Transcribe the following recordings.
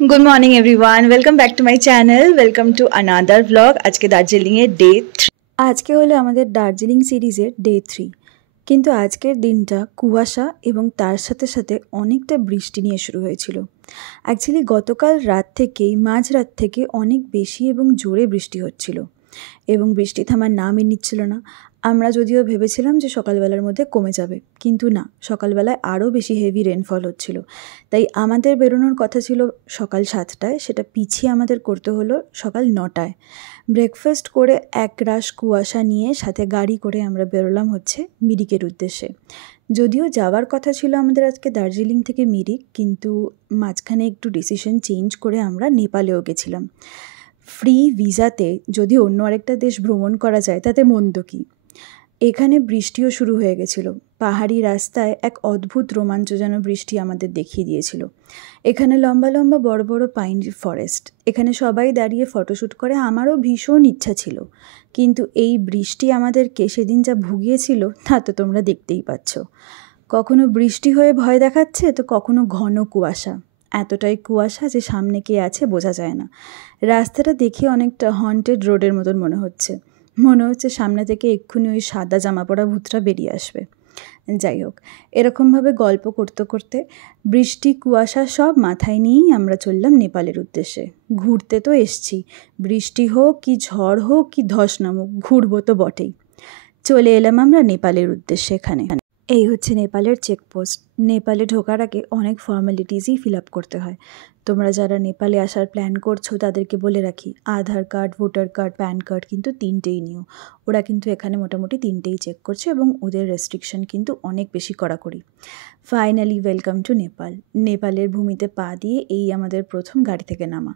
Good morning everyone, welcome back to my channel. Welcome to another vlog. आज के Darjeeling day 3। আজকে হলো আমাদের দার্জিলিং সিরিজের ডে 3। কিন্তু আজকের দিনটা কুয়াশা এবং তার সাথে সাথে অনেকটা বৃষ্টি নিয়ে শুরু হয়েছিল। অ্যাকচুয়ালি গতকাল রাত থেকেই মাঝরাত থেকে অনেক বেশি এবং জোরে বৃষ্টি হচ্ছিল এবং বৃষ্টি থামার নামই নিচ্ছিল না। আমরা যদিও ভেবেছিলাম যে সকালবেলার মধ্যে কমে যাবে, কিন্তু না, সকালবেলায় আরও বেশি হেভি রেনফল হচ্ছিল। তাই আমাদের বেরোনোর কথা ছিল সকাল 7টায়, সেটা পিছিয়ে আমাদের করতে হলো সকাল 9টায়। ব্রেকফাস্ট করে এক রাশ কুয়াশা নিয়ে সাথে গাড়ি করে আমরা বেরোলাম হচ্ছে মিরিকের উদ্দেশ্যে। যদিও যাওয়ার কথা ছিল আমাদের আজকে দার্জিলিং থেকে মিরিক, কিন্তু মাঝখানে একটু ডিসিশন চেঞ্জ করে আমরা নেপালেও গেছিলাম। ফ্রি ভিসাতে যদি অন্য আরেকটা দেশ ভ্রমণ করা যায় তাতে মন্দ কী। এখানে বৃষ্টিও শুরু হয়ে গেছিলো। পাহাড়ি রাস্তায় এক অদ্ভুত রোমাঞ্চ যেন বৃষ্টি আমাদের দেখিয়ে দিয়েছিল। এখানে লম্বা লম্বা বড় বড় পাইন ফরেস্ট, এখানে সবাই দাঁড়িয়ে ফটোশ্যুট করে। আমারও ভীষণ ইচ্ছা ছিল, কিন্তু এই বৃষ্টি আমাদেরকে সেদিন যা ভুগিয়েছিল তা তো তোমরা দেখতেই পাচ্ছ। কখনো বৃষ্টি হয়ে ভয় দেখাচ্ছে তো কখনো ঘন কুয়াশা। এতটাই কুয়াশা যে সামনে কে আছে বোঝা যায় না। রাস্তাটা দেখে অনেকটা হন্টেড রোডের মতন মনে হচ্ছে সামনে থেকে এক্ষুনি ওই সাদা জামা পরা ভূতরা বেরিয়ে আসবে। যাই হোক, এরকমভাবে গল্প করতে করতে বৃষ্টি কুয়াশা সব মাথায় নিয়েই আমরা চললাম নেপালের উদ্দেশ্যে। ঘুরতে তো এসছি, বৃষ্টি হোক কি ঝড় হোক কি ধস নামুক, ঘুরবো তো বটেই। চলে এলাম আমরা নেপালের উদ্দেশ্যে। এখানে এই হচ্ছে নেপালের চেকপোস্ট। নেপালে ঢোকার আগে অনেক ফর্মালিটিসই ফিল আপ করতে হয়। তোমরা যারা নেপালে আসার প্ল্যান করছো তাদেরকে বলে রাখি, Aadhaar card, voter card, PAN card কিন্তু 3টেই নিও। ওরা কিন্তু এখানে মোটামুটি 3টেই চেক করছে এবং ওদের রেস্ট্রিকশন কিন্তু অনেক বেশি কড়াকড়ি। Finally welcome to Nepal. নেপালের ভূমিতে পা দিয়ে এই আমাদের প্রথম গাড়ি থেকে নামা।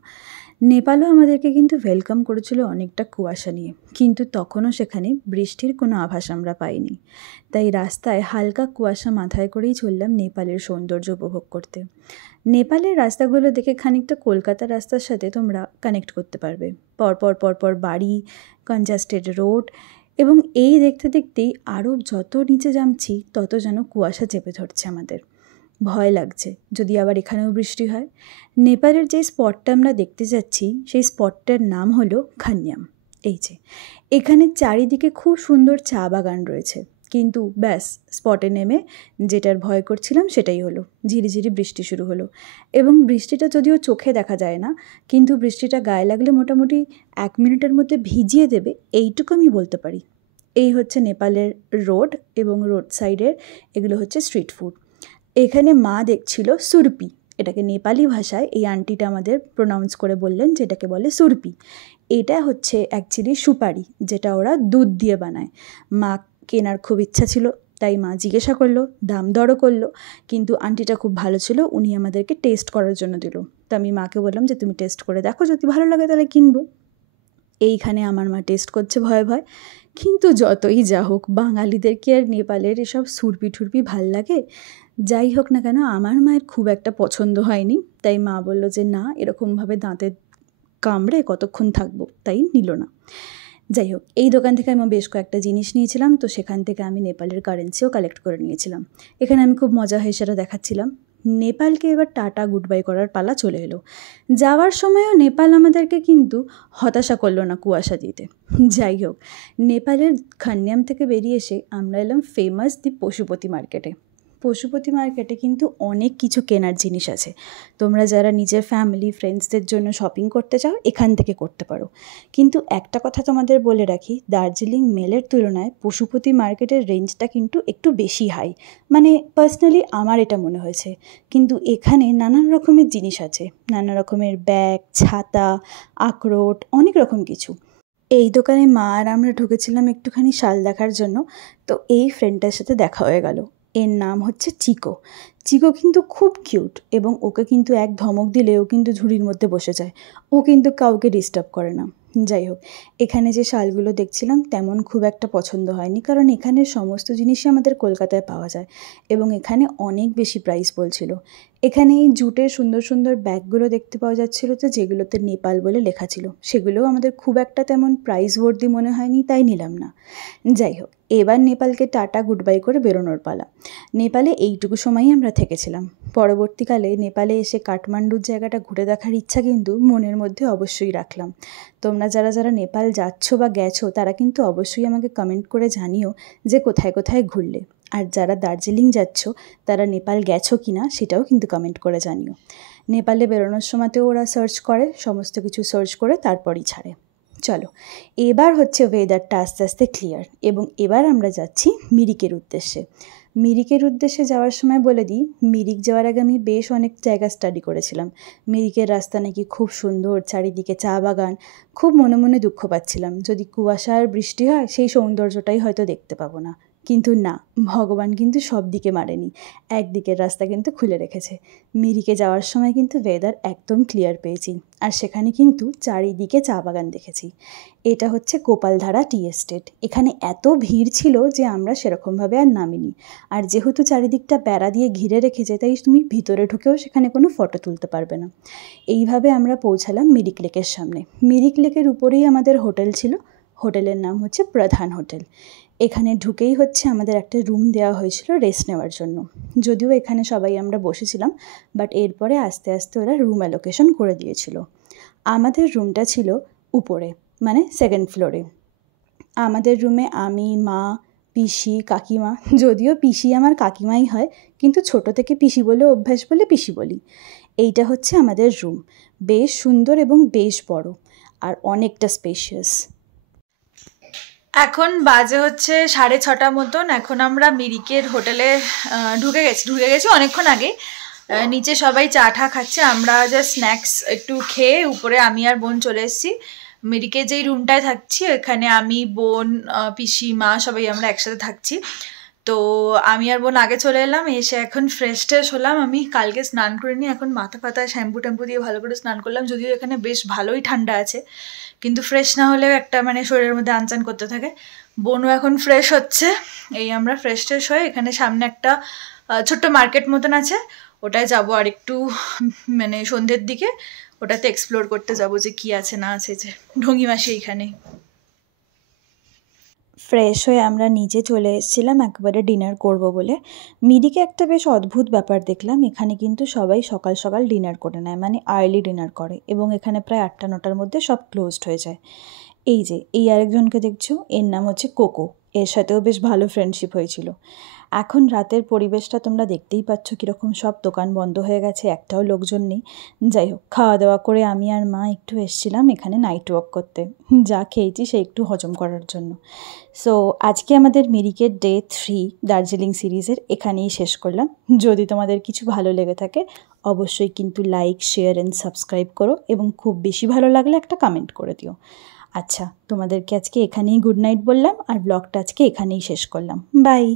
নেপালও আমাদেরকে কিন্তু ওয়েলকাম করেছিল অনেকটা কুয়াশা নিয়ে, কিন্তু তখনও সেখানে বৃষ্টির কোনো আভাস আমরা পাইনি। তাই রাস্তায় হালকা কুয়াশা মাথায় করেই চললাম নেপালের সৌন্দর্য উপভোগ করতে। নেপালের রাস্তাগুলো দেখে খানিকটা কলকাতার রাস্তার সাথে তোমরা কানেক্ট করতে পারবে। পরপর বাড়ি, কনজাস্টেড রোড, এবং এই দেখতে দেখতেই আরও যত নিচে যাচ্ছি তত যেন কুয়াশা চেপে ধরছে আমাদের। ভয় লাগছে যদি আবার এখানেও বৃষ্টি হয়। নেপালের যে স্পটটা আমরা দেখতে যাচ্ছি সেই স্পটটার নাম হলো খান্যাম। এই যে এখানে চারিদিকে খুব সুন্দর চা বাগান রয়েছে, কিন্তু ব্যাস স্পটে নেমে যেটার ভয় করছিলাম সেটাই হলো। ঝিরিঝিরি বৃষ্টি শুরু হলো এবং বৃষ্টিটা যদিও চোখে দেখা যায় না, কিন্তু বৃষ্টিটা গায়ে লাগলে মোটামুটি 1 মিনিটের মধ্যে ভিজিয়ে দেবে, এইটুকু আমি বলতে পারি। এই হচ্ছে নেপালের রোড এবং রোড সাইডের এগুলো হচ্ছে স্ট্রিট ফুড। এখানে মা দেখছিল সুরপি, এটাকে নেপালি ভাষায় এই আন্টিটা আমাদের প্রোনাউন্স করে বললেন যে এটাকে বলে সুরপি। এটা হচ্ছে অ্যাকচুয়ালি সুপারি, যেটা ওরা দুধ দিয়ে বানায়। মা কেনার খুব ইচ্ছা ছিল, তাই মা জিজ্ঞাসা করলো, দাম দরও করলো, কিন্তু আন্টিটা খুব ভালো ছিল, উনি আমাদেরকে টেস্ট করার জন্য দিল। তো আমি মাকে বললাম যে তুমি টেস্ট করে দেখো, যদি ভালো লাগে তাহলে কিনবো। এইখানে আমার মা টেস্ট করছে ভয়ে ভয়ে, কিন্তু যতই যা হোক বাঙালিদের কি আর নেপালের এসব সুরপি ঠুরপি ভাল লাগে? যাই হোক না কেন, আমার মায়ের খুব একটা পছন্দ হয়নি, তাই মা বলল যে না, এরকমভাবে দাঁতে কামড়ে কতক্ষণ থাকবো, তাই নিল না। যাই হোক, এই দোকান থেকে আমি বেশ কয়েকটা জিনিস নিয়েছিলাম, তো সেখান থেকে আমি নেপালের কারেন্সিও কালেক্ট করে নিয়েছিলাম। এখানে আমি খুব মজা হয়ে সেটা দেখাচ্ছিলাম। নেপালকে এবার টাটা গুড বাই করার পালা চলে এলো। যাওয়ার সময়ও নেপাল আমাদেরকে কিন্তু হতাশা করলো না কুয়াশা দিতে। যাই হোক, নেপালের খান্যাম থেকে বেরিয়ে এসে আমরা এলাম ফেমাস দি পশুপতি মার্কেটে। পশুপতি মার্কেটে কিন্তু অনেক কিছু কেনার জিনিস আছে। তোমরা যারা নিজের ফ্যামিলি ফ্রেন্ডসদের জন্য শপিং করতে চাও এখান থেকে করতে পারো। কিন্তু একটা কথা তোমাদের বলে রাখি, দার্জিলিং মেলের তুলনায় পশুপতি মার্কেটের রেঞ্জটা কিন্তু একটু বেশি হাই, মানে পার্সোনালি আমার এটা মনে হয়েছে। কিন্তু এখানে নানান রকমের জিনিস আছে, নানা রকমের ব্যাগ, ছাতা, আখরোট, অনেক রকম কিছু। এই দোকানে মা আর আমরা ঢুকেছিলাম একটুখানি শাল দেখার জন্য, তো এই ফ্রেন্ডটার সাথে দেখা হয়ে গেল। এর নাম হচ্ছে চিকো। চিকো কিন্তু খুব কিউট এবং ওকে কিন্তু এক ধমক দিলে ও কিন্তু ঝুড়ির মধ্যে বসে যায়। ও কিন্তু কাউকে ডিস্টার্ব করে না। যাই হোক, এখানে যে শালগুলো দেখছিলাম তেমন খুব একটা পছন্দ হয়নি, কারণ এখানের সমস্ত জিনিসই আমাদের কলকাতায় পাওয়া যায় এবং এখানে অনেক বেশি প্রাইস বলছিল। এখানে এই জুটের সুন্দর সুন্দর ব্যাগগুলো দেখতে পাওয়া যাচ্ছিলো, তো যেগুলোতে নেপাল বলে লেখা ছিল। সেগুলোও আমাদের খুব একটা তেমন প্রাইস ওয়ার্দি মনে হয়নি, তাই নিলাম না। যাই হোক, এবার নেপালকে টাটা গুড বাই করে বেরোনোর পালা। নেপালে এইটুকু সময়ই আমরা থেকেছিলাম। পরবর্তীকালে নেপালে এসে কাঠমান্ডুর জায়গাটা ঘুরে দেখার ইচ্ছা কিন্তু মনের মধ্যে অবশ্যই রাখলাম। তোমরা যারা যারা নেপাল যাচ্ছ বা গেছো তারা কিন্তু অবশ্যই আমাকে কমেন্ট করে জানিও যে কোথায় কোথায় ঘুরলে। আর যারা দার্জিলিং যাচ্ছ তারা নেপাল গেছো কি না সেটাও কিন্তু কমেন্ট করে জানিও। নেপালে বেরোনোর সময়তেও ওরা সার্চ করে, সমস্ত কিছু সার্চ করে তারপরই ছাড়ে। চলো, এবার হচ্ছে ওয়েদারটা আস্তে আস্তে ক্লিয়ার, এবং এবার আমরা যাচ্ছি মিরিকের উদ্দেশ্যে। মিরিকের উদ্দেশ্যে যাওয়ার সময় বলে দিই, মিরিক যাওয়ার আগে আমি বেশ অনেক জায়গা স্টাডি করেছিলাম। মিরিকের রাস্তা নাকি খুব সুন্দর, চারিদিকে চা বাগান। খুব মনে মনে দুঃখ পাচ্ছিলাম, যদি কুয়াশা আর বৃষ্টি হয় সেই সৌন্দর্যটাই হয়তো দেখতে পাবো না। কিন্তু না, ভগবান কিন্তু সব দিকে মারেনি, একদিকের রাস্তা কিন্তু খুলে রেখেছে। মিরিকে যাওয়ার সময় কিন্তু ওয়েদার একদম ক্লিয়ার পেয়েছি, আর সেখানে কিন্তু চারিদিকে চা বাগান দেখেছি। এটা হচ্ছে গোপালধারা টি এস্টেট। এখানে এত ভিড় ছিল যে আমরা সেরকমভাবে আর নামিনি। আর যেহেতু চারিদিকটা বেড়া দিয়ে ঘিরে রেখেছে, তাই তুমি ভিতরে ঢুকেও সেখানে কোনো ফটো তুলতে পারবে না। এইভাবে আমরা পৌঁছালাম মিরিক লেকের সামনে। মিরিক লেকের উপরেই আমাদের হোটেল ছিল। হোটেলের নাম হচ্ছে প্রধান হোটেল। এখানে ঢুকেই হচ্ছে আমাদের একটা রুম দেওয়া হয়েছিল রেস্ট নেওয়ার জন্য। যদিও এখানে সবাই আমরা বসেছিলাম, বাট এরপরে আস্তে আস্তে ওরা রুম অ্যালোকেশন করে দিয়েছিল। আমাদের রুমটা ছিল উপরে, মানে সেকেন্ড ফ্লোরে। আমাদের রুমে আমি, মা, পিসি, কাকিমা, যদিও পিসি আমার কাকিমাই হয়, কিন্তু ছোটো থেকে পিসি বলে অভ্যাস বলে পিসি বলি। এইটা হচ্ছে আমাদের রুম। বেশ সুন্দর এবং বেশ বড়, আর অনেকটা স্পেশিয়াস। এখন বাজে হচ্ছে 6:30 মতন। এখন আমরা মিরিকের হোটেলে ঢুকে গেছি অনেকক্ষণ আগে। নিচে সবাই চা ঠা খাচ্ছে, আমরা জাস্ট স্ন্যাক্স একটু খেয়ে উপরে আমি আর বোন চলে এসেছি। মিরিকে যেই রুমটায় থাকছি ওখানে আমি, বোন, পিসি, মা সবাই আমরা একসাথে থাকছি। তো আমি আর বোন আগে চলে এলাম, এসে এখন ফ্রেশ ট্রেশ হলাম। আমি কালকে স্নান করিনি, এখন মাথা ফাতায় শ্যাম্পু ট্যাম্পু দিয়ে ভালো করে স্নান করলাম। যদিও এখানে বেশ ভালোই ঠান্ডা আছে, কিন্তু ফ্রেশ না হলেও একটা মানে শরীরের মধ্যে আনচান করতে থাকে। বোনও এখন ফ্রেশ হচ্ছে। এই আমরা ফ্রেশ ট্রেশ হয়ে এখানে সামনে একটা ছোট্ট মার্কেট মতন আছে, ওটায় যাবো আর একটু মানে সন্ধ্যের দিকে ওটাতে এক্সপ্লোর করতে যাব যে কি আছে না আছে, যে ঢঙ্গি মাসি এইখানে। ফ্রেশ হয়ে আমরা নিচে চলে এসেছিলাম একবারে ডিনার করব বলে। মিরিকে একটা বেশ অদ্ভুত ব্যাপার দেখলাম, এখানে কিন্তু সবাই সকাল সকাল ডিনার করে নেয়, মানে আর্লি ডিনার করে, এবং এখানে প্রায় 8টা-9টার মধ্যে সব ক্লোজড হয়ে যায়। এই যে এই আরেকজনকে দেখছো, এর নাম হচ্ছে কোকো। এর সাথেও বেশ ভালো ফ্রেন্ডশিপ হয়েছিল। এখন রাতের পরিবেশটা তোমরা দেখতেই পাচ্ছ কীরকম, সব দোকান বন্ধ হয়ে গেছে, একটাও লোকজন নেই। যাই হোক, খাওয়া দাওয়া করে আমি আর মা একটু এসেছিলাম এখানে নাইট ওয়াক করতে, যা খেয়েছি সে একটু হজম করার জন্য। সো আজকে আমাদের মিরিকের ডে 3 দার্জিলিং সিরিজের এখানেই শেষ করলাম। যদি তোমাদের কিছু ভালো লেগে থাকে অবশ্যই কিন্তু লাইক, শেয়ার অ্যান্ড সাবস্ক্রাইব করো, এবং খুব বেশি ভালো লাগলে একটা কমেন্ট করে দিও। আচ্ছা, তোমাদেরকে আজকে এখানেই গুড নাইট বললাম, আর ব্লগটা আজকে এখানেই শেষ করলাম। বাই।